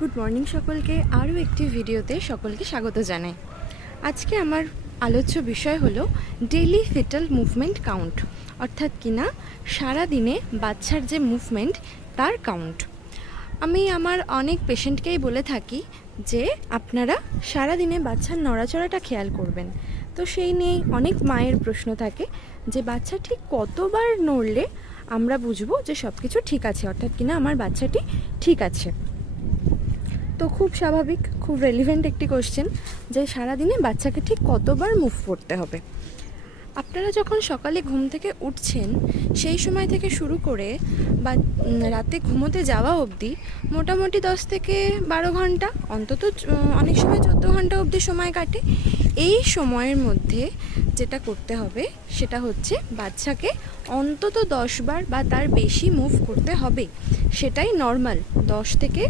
Good morning সকলকে। আরও একটি ভিডিওতে সকলকে স্বাগত জানাই। আজকে আমার আলোচ্য বিষয় হলো ডেইলি ফিটাল মুভমেন্ট কাউন্ট, অর্থাৎ কিনা সারাদিনে বাচ্চার যে মুভমেন্ট তার কাউন্ট। আমি আমার অনেক পেশেন্টকেই বলে থাকি যে আপনারা সারাদিনে বাচ্চার নড়াচড়াটা খেয়াল করবেন। তো সেই নিয়েই অনেক মায়ের প্রশ্ন থাকে যে বাচ্চা ঠিক কতবার নড়লে আমরা বুঝবো যে সব কিছু ঠিক আছে, অর্থাৎ কিনা আমার বাচ্চাটি ঠিক আছে। তো খুব স্বাভাবিক, খুব রেলিভেন্ট একটি কোশ্চেন যে সারাদিনে বাচ্চাকে ঠিক কতবার মুভ করতে হবে। আপনারা যখন সকালে ঘুম থেকে উঠছেন সেই সময় থেকে শুরু করে বা রাতে ঘুমোতে যাওয়া অবধি মোটামুটি 10 থেকে 12 ঘন্টা, অন্তত অনেক সময় 14 ঘন্টা অবধি সময় কাটে। এই সময়ের মধ্যে যেটা করতে হবে সেটা হচ্ছে বাচ্চাকে অন্তত 10 বার বা তার বেশি মুভ করতে হবে। সেটাই নর্মাল, 10 থেকে